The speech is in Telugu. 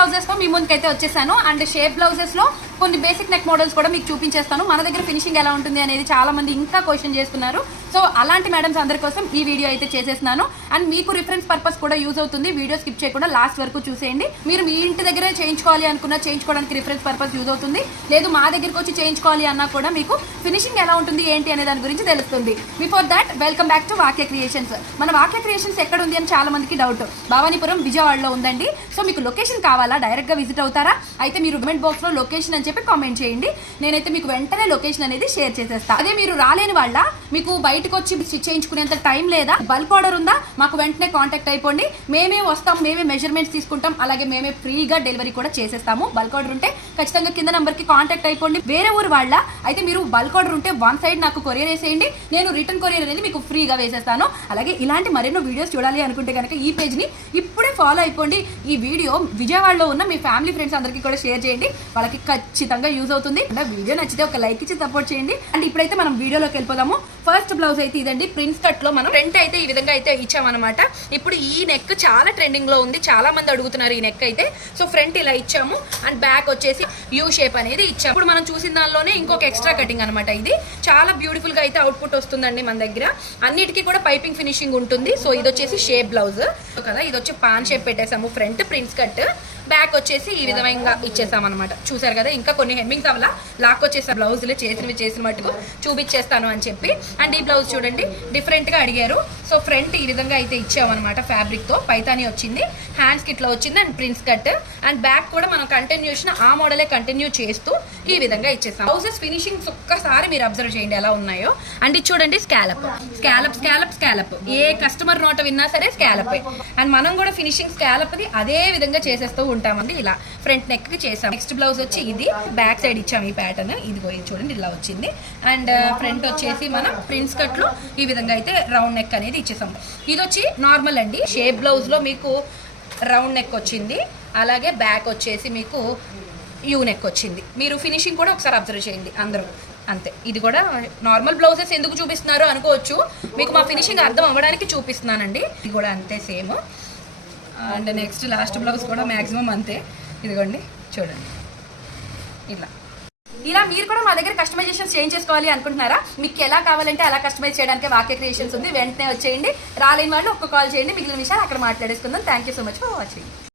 బ్లౌజెస్ తో మీ ముందుకైతే వచ్చేసాను. అండ్ షేప్ బ్లౌజెస్ లో కొన్ని బేసిక్ నెక్ మోడల్స్ కూడా మీకు చూపించేస్తాను. మన దగ్గర ఫినిషింగ్ ఎలా ఉంటుంది అనేది చాలా మంది ఇంకా క్వశ్చన్ చేస్తున్నారు. సో అలాంటి మేడమ్స్ అందరి కోసం ఈ వీడియో అయితే చేసేస్తున్నాను. అండ్ మీకు రిఫరెన్స్ పర్పస్ కూడా యూజ్ అవుతుంది. వీడియో స్కిప్ చేయకుండా లాస్ట్ వరకు చూసేయండి. మీరు మీ ఇంటి దగ్గరే చేయించుకోవాలి అనుకున్నా చేయించుకోవడానికి రిఫరెన్స్ పర్పస్ యూజ్ అవుతుంది. లేదు మా దగ్గరికి వచ్చి చేయించుకోవాలి అన్నా కూడా మీకు ఫినిషింగ్ ఎలా ఉంటుంది ఏంటి అనే దాని గురించి తెలుస్తుంది. Before that welcome back to వాక్య క్రియేషన్స్. మన వాక్య క్రియేషన్స్ ఎక్కడ ఉంది అని చాలా మందికి డౌట్. భవానీపురం విజయవాడలో ఉందండి. సో మీకు లొకేషన్ కావాలా, డైరెక్ట్ గా విజిట్ అవుతారా? అయితే మీరు కమెంట్ బాక్స్ లో లొకేషన్ అని చెప్పి కామెంట్ చేయండి. నేనైతే మీకు వెంటనే లొకేషన్ అనేది షేర్ చేసేస్తాను. అదే మీరు రాలేని వాళ్ళ, మీకు బయటకు వచ్చి స్టిచ్ చేయించుకునేంత టైం లేదా, బల్క్ ఆర్డర్ ఉందా, మాకు వెంటనే కాంటాక్ట్ అయిపోండి. మేమే వస్తాం, మేమే మెజర్మెంట్స్ తీసుకుంటాం, అలాగే మేమే ఫ్రీగా డెలివరీ కూడా చేసేస్తాము. బల్క్ ఆర్డర్ ఉంటే ఖచ్చితంగా కింద నెంబర్ కి కాంటాక్ట్ అయిపోండి. వేరే ఊరు వాళ్ళ అయితే మీరు బల్క్ ఆర్డర్ ఉంటే వన్ సైడ్ నాకు కొరియర్ వేసేయండి. నేను రిటర్న్ కొరియర్ అనేది మీకు ఫ్రీగా వేసేస్తాను. అలాగే ఇలాంటి మరెన్నో వీడియోస్ చూడాలి అనుకుంటే కనుక ఈ పేజ్ ని ఇప్పుడే ఫాలో అయిపోండి. ఈ వీడియో విజయవాడలో ఉన్న మీ ఫ్యామిలీ ఫ్రెండ్స్ అందరికీ కూడా షేర్ చేయండి. వాళ్ళకి ఖచ్చితంగా యూజ్ అవుతుంది. వీడియో నచ్చితే ఒక లైక్ ఇచ్చి సపోర్ట్ చేయండి. అండ్ ఇప్పుడైతే మనం వీడియోలోకి వెళ్ళిపోదాము. ఫస్ట్ బ్లౌజ్ అయితే ఇదండి. ప్రిన్స్ కట్ లో మనం ఫ్రంట్ అయితే ఈ విధంగా అయితే ఇచ్చామన్నమాట. ఇప్పుడు ఈ నెక్ చాలా ట్రెండింగ్ లో ఉంది, చాలా మంది అడుగుతున్నారు ఈ నెక్ అయితే. సో ఫ్రంట్ ఇలా ఇచ్చాము అండ్ బ్యాక్ వచ్చేసి యూ షేప్ అనేది ఇచ్చాము. ఇప్పుడు మనం చూసిన దానిలోనే ఇంకొక ఎక్స్ట్రా కటింగ్ అనమాట. ఇది చాలా బ్యూటిఫుల్ గా అయితే అవుట్పుట్ వస్తుందండి మన దగ్గర. అన్నిటికీ కూడా పైపింగ్ ఫినిషింగ్ ఉంటుంది. సో ఇది వచ్చేసి షేప్ బ్లౌజ్ కదా, ఇది వచ్చి పాన్ షేప్ పెట్టేసాము. ఫ్రంట్ ప్రిన్స్ కట్, బ్యాక్ వచ్చేసి ఈ విధంగా ఇచ్చేసాం అనమాట. చూసారు కదా, ఇంకా కొన్ని హెమ్మింగ్స్ అవలా లాక్ వచ్చేసా బ్లౌజులు చేసిన మటుకు చూపించేస్తాను అని చెప్పి. అండ్ ఈ బ్లౌజ్ చూడండి డిఫరెంట్ గా అడిగారు. సో ఫ్రంట్ ఈ విధంగా అయితే ఇచ్చామన్నమాట. ఫ్యాబ్రిక్ తో పైతాని వచ్చింది, హ్యాండ్స్ కి ఇట్లా వచ్చింది and prince cut. And back కూడా మనం కంటిన్యూషన్ ఆ మోడలే కంటిన్యూ చేస్తూ ఈ విధంగా ఇచ్చేసాం. బ్లౌజెస్ ఫినిషింగ్స్ ఒక్కసారి మీరు అబ్జర్వ్ చేయండి ఎలా ఉన్నాయో. అండ్ ఇది చూడండి స్కాలప్ స్కాలప్ స్కాలప్ స్కాలప్, ఏ కస్టమర్ నోట విన్నా సరే స్కాలప్. అండ్ మనం కూడా ఫినిషింగ్ స్కాలప్ ది అదే విధంగా చేసేస్తూ ఉంటామండి. ఇలా ఫ్రంట్ నెక్ కి చేసాం. నెక్స్ట్ బ్లౌజ్ వచ్చి ఇది బ్యాక్ సైడ్ ఇచ్చాము ఈ ప్యాటర్న్. ఇది చూడండి ఇలా వచ్చింది. అండ్ ఫ్రంట్ వచ్చేసి మనం ప్రిన్స్ కట్ లో ఈ విధంగా అయితే రౌండ్ నెక్ అనేది ఇచ్చేసాం. ఇది వచ్చి నార్మల్ అండి. షేప్ బ్లౌజ్ లో మీకు రౌండ్ నెక్ వచ్చింది, అలాగే బ్యాక్ వచ్చేసి మీకు యూ నెక్ వచ్చింది. మీరు ఫినిషింగ్ కూడా ఒకసారి అబ్జర్వ్ చేయండి అందరూ. అంతే, ఇది కూడా నార్మల్ బ్లౌజెస్ ఎందుకు చూపిస్తున్నారు అనుకోవచ్చు, మీకు మా ఫినిషింగ్ అర్థం అవ్వడానికి చూపిస్తున్నానండి. ఇది కూడా అంతే same. And next last blouse కూడా మ్యాక్సిమం అంతే. ఇదిగోండి చూడండి ఇలా మీరు కూడా మా దగ్గర కస్టమైజేషన్స్ చేంజ్ చేసుకోవాలి అనుకుంటున్నారా? మీకు ఎలా కావాలంటే అలా కస్టమైజ్ చేయడానికి వాక్య క్రియేషన్స్ ఉంది. వెంటనే వచ్చేయండి. రాలేని వాళ్ళు ఒక్క కాల్ చేయండి, మిగిలిన విషయాలు అక్కడ మాట్లాడేసుకుందాం. Thank you so much for watching.